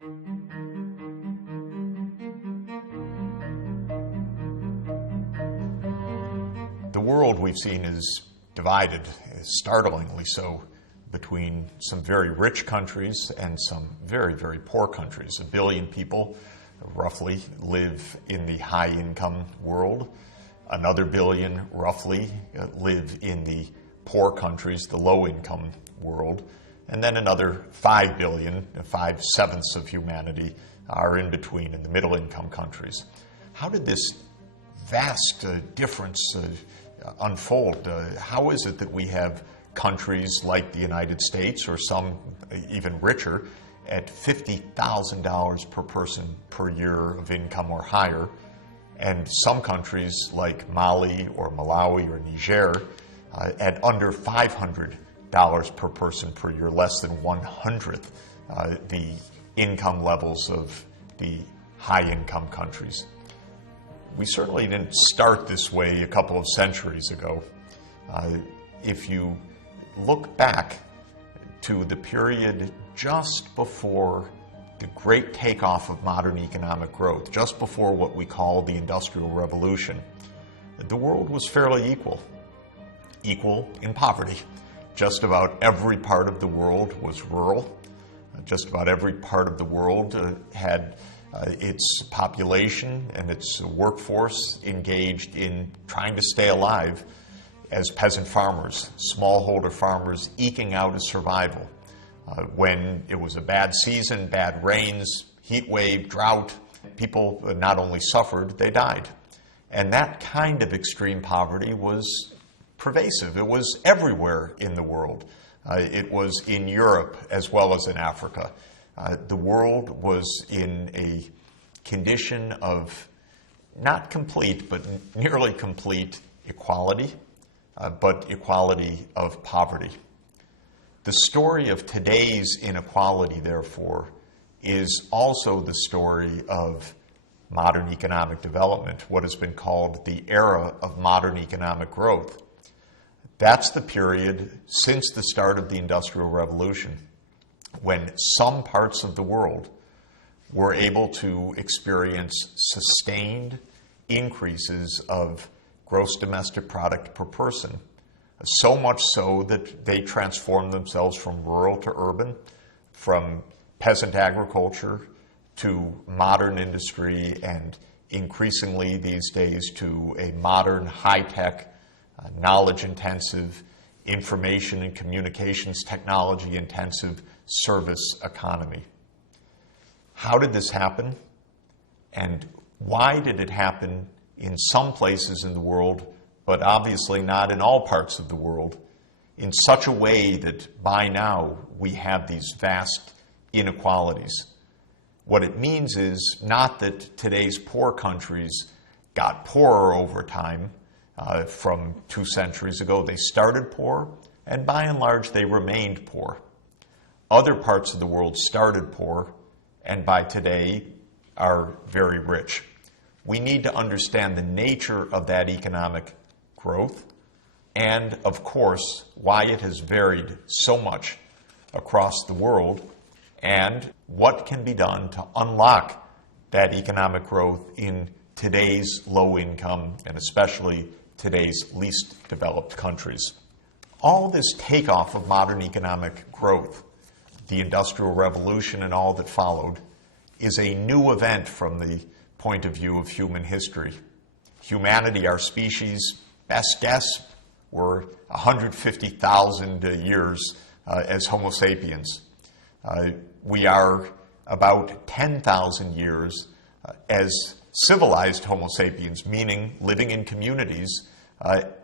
The world we've seen is divided, startlingly so, between some very rich countries and some very, very poor countries. 1 billion people, roughly, live in the high-income world. Another billion, roughly, live in the poor countries, the low-income world. And then another 5 billion, 5/7 of humanity, are in between in the middle-income countries. How did this vast difference unfold? How is it that we have countries like the United States, or some even richer, at $50,000 per person per year of income or higher, and some countries like Mali or Malawi or Niger at under $500 per person per year, less than 1/100th the income levels of the high-income countries? We certainly didn't start this way a couple of centuries ago. If you look back to the period just before the great takeoff of modern economic growth, just before what we call the Industrial Revolution, the world was fairly equal in poverty. Just about every part of the world was rural. Just about every part of the world had its population and its workforce engaged in trying to stay alive as peasant farmers, smallholder farmers eking out a survival. When it was a bad season, bad rains, heat wave, drought, people not only suffered, they died. And that kind of extreme poverty was pervasive. It was everywhere in the world. It was in Europe as well as in Africa. The world was in a condition of not complete, but nearly complete equality, but equality of poverty. The story of today's inequality, therefore, is also the story of modern economic development, what has been called the era of modern economic growth. That's the period since the start of the Industrial Revolution when some parts of the world were able to experience sustained increases of gross domestic product per person, so much so that they transformed themselves from rural to urban, from peasant agriculture to modern industry, and increasingly these days to a modern, high-tech, knowledge-intensive, information and communications technology-intensive service economy. How did this happen? And why did it happen in some places in the world, but obviously not in all parts of the world, in such a way that by now we have these vast inequalities? What it means is not that today's poor countries got poorer over time from 2 centuries ago. They started poor, and by and large they remained poor. Other parts of the world started poor, and by today are very rich. We need to understand the nature of that economic growth and, of course, why it has varied so much across the world and what can be done to unlock that economic growth in today's low-income and especially today's least developed countries. All this takeoff of modern economic growth, the Industrial Revolution and all that followed, is a new event from the point of view of human history. Humanity, our species, best guess, were 150,000 years as Homo sapiens. We are about 10,000 years as civilized Homo sapiens, meaning living in communities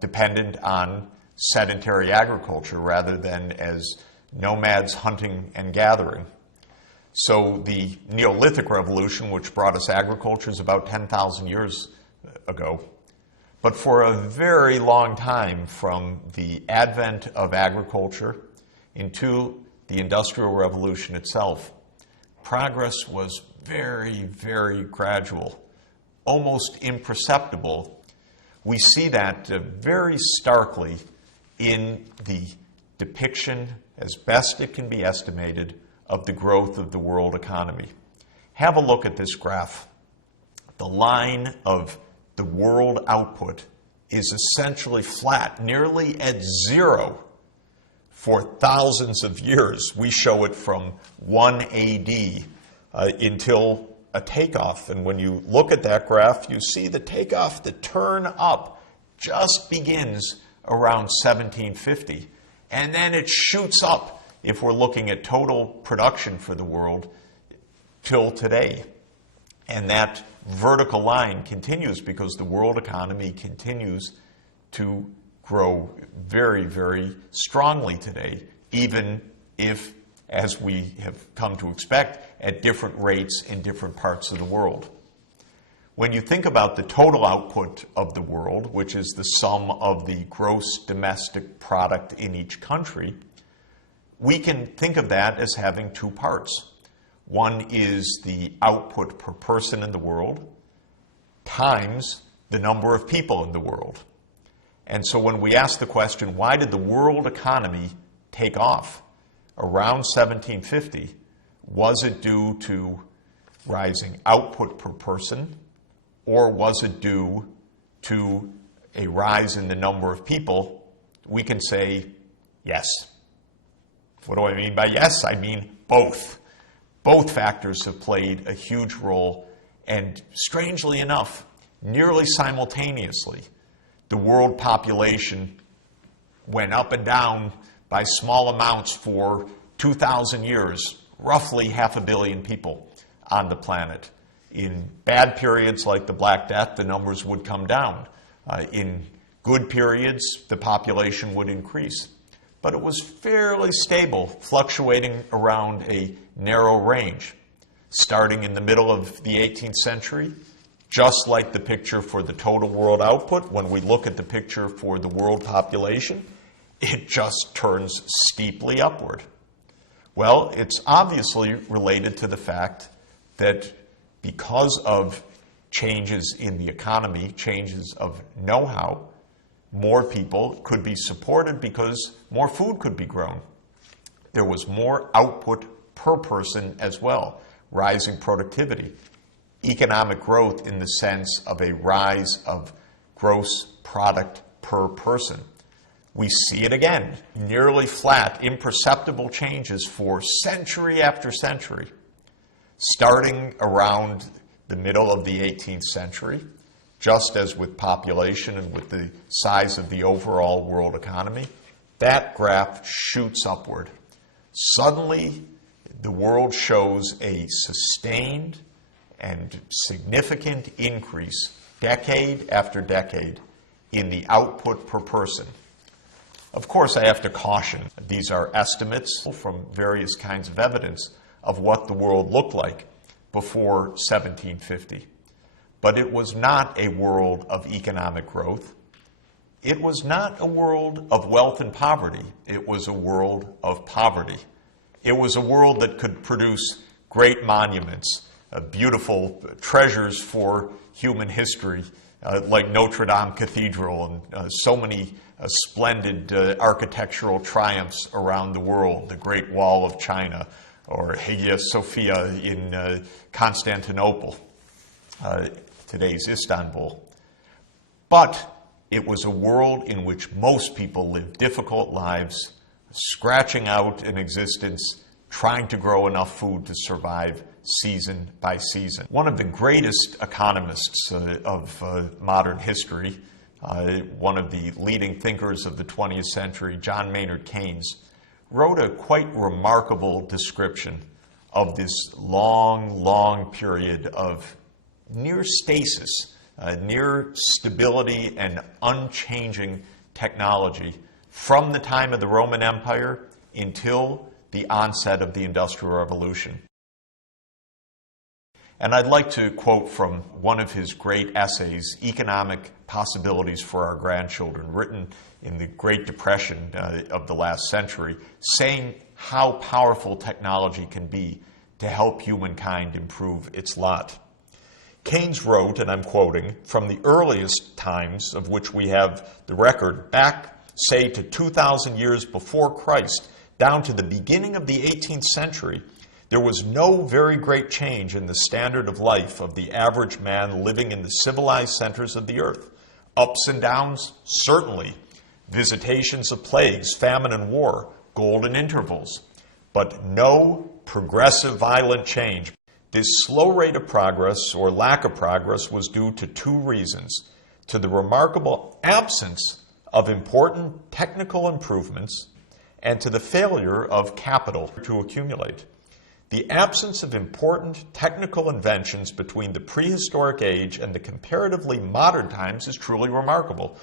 dependent on sedentary agriculture rather than as nomads hunting and gathering. So the Neolithic Revolution, which brought us agriculture, is about 10,000 years ago. But for a very long time, from the advent of agriculture into the Industrial Revolution itself, progress was very, very gradual, almost imperceptible. We see that very starkly in the depiction, as best it can be estimated, of the growth of the world economy. Have a look at this graph. The line of the world output is essentially flat, nearly at zero for thousands of years. We show it from 1 AD until a takeoff. And when you look at that graph, you see the takeoff, the turn up, just begins around 1750. And then it shoots up, if we're looking at total production for the world, till today. And that vertical line continues because the world economy continues to grow very, very strongly today, even if, as we have come to expect, at different rates in different parts of the world. When you think about the total output of the world, which is the sum of the gross domestic product in each country, we can think of that as having two parts. One is the output per person in the world times the number of people in the world. And so when we ask the question, why did the world economy take off around 1750, was it due to rising output per person, or was it due to a rise in the number of people? We can say yes. What do I mean by yes? I mean both. Both factors have played a huge role, and strangely enough, nearly simultaneously, the world population went up and down by small amounts for 2,000 years, roughly 500 million people on the planet. In bad periods like the Black Death, the numbers would come down. In good periods, the population would increase. But it was fairly stable, fluctuating around a narrow range. Starting in the middle of the 18th century, just like the picture for the total world output, when we look at the picture for the world population, it just turns steeply upward. Well, it's obviously related to the fact that because of changes in the economy, changes of know-how, more people could be supported because more food could be grown. There was more output per person as well, rising productivity. Economic growth in the sense of a rise of gross product per person. We see it again, nearly flat, imperceptible changes for century after century. Starting around the middle of the 18th century, just as with population and with the size of the overall world economy, that graph shoots upward. Suddenly, the world shows a sustained and significant increase, decade after decade, in the output per person. Of course, I have to caution, these are estimates from various kinds of evidence of what the world looked like before 1750. But it was not a world of economic growth. It was not a world of wealth and poverty. It was a world of poverty. It was a world that could produce great monuments, beautiful treasures for human history, like Notre Dame Cathedral and so many splendid architectural triumphs around the world, the Great Wall of China, or Hagia Sophia in Constantinople, today's Istanbul. But it was a world in which most people lived difficult lives, scratching out an existence, trying to grow enough food to survive season by season. One of the greatest economists of modern history, one of the leading thinkers of the 20th century, John Maynard Keynes, wrote a quite remarkable description of this long, long period of near stasis, near stability and unchanging technology from the time of the Roman Empire until the onset of the Industrial Revolution. And I'd like to quote from one of his great essays, Economic Possibilities for Our Grandchildren, written in the Great Depression of the last century, saying how powerful technology can be to help humankind improve its lot. Keynes wrote, and I'm quoting, "From the earliest times of which we have the record, back, say, to 2,000 years before Christ, down to the beginning of the 18th century, There was no very great change in the standard of life of the average man living in the civilized centers of the earth. Ups and downs, certainly. Visitations of plagues, famine and war, golden intervals. But no progressive violent change. This slow rate of progress or lack of progress was due to two reasons: to the remarkable absence of important technical improvements and to the failure of capital to accumulate. The absence of important technical inventions between the prehistoric age and the comparatively modern times is truly remarkable.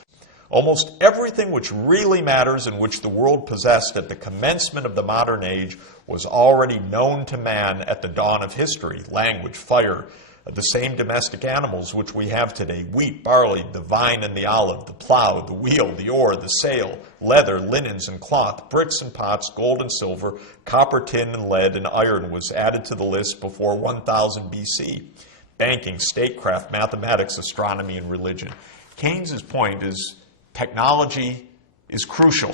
Almost everything which really matters and which the world possessed at the commencement of the modern age was already known to man at the dawn of history: language, fire, the same domestic animals which we have today: wheat, barley, the vine and the olive, the plow, the wheel, the oar, the sail, leather, linens and cloth, bricks and pots, gold and silver, copper, tin and lead and iron was added to the list before 1000 BC. Banking, statecraft, mathematics, astronomy, and religion. Keynes's point is technology is crucial.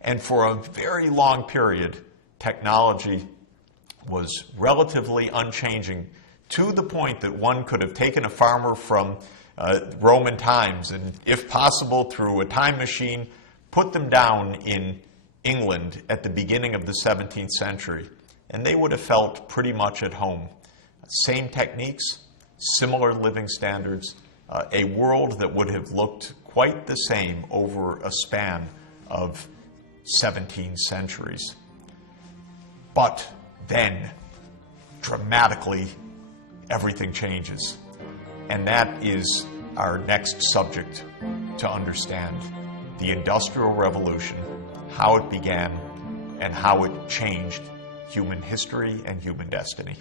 And for a very long period, technology was relatively unchanging, to the point that one could have taken a farmer from Roman times and, if possible, through a time machine, put them down in England at the beginning of the 17th century, and they would have felt pretty much at home. Same techniques, similar living standards, a world that would have looked quite the same over a span of 17 centuries. But then, dramatically, everything changes. And that is our next subject to understand: the Industrial Revolution, how it began, and how it changed human history and human destiny.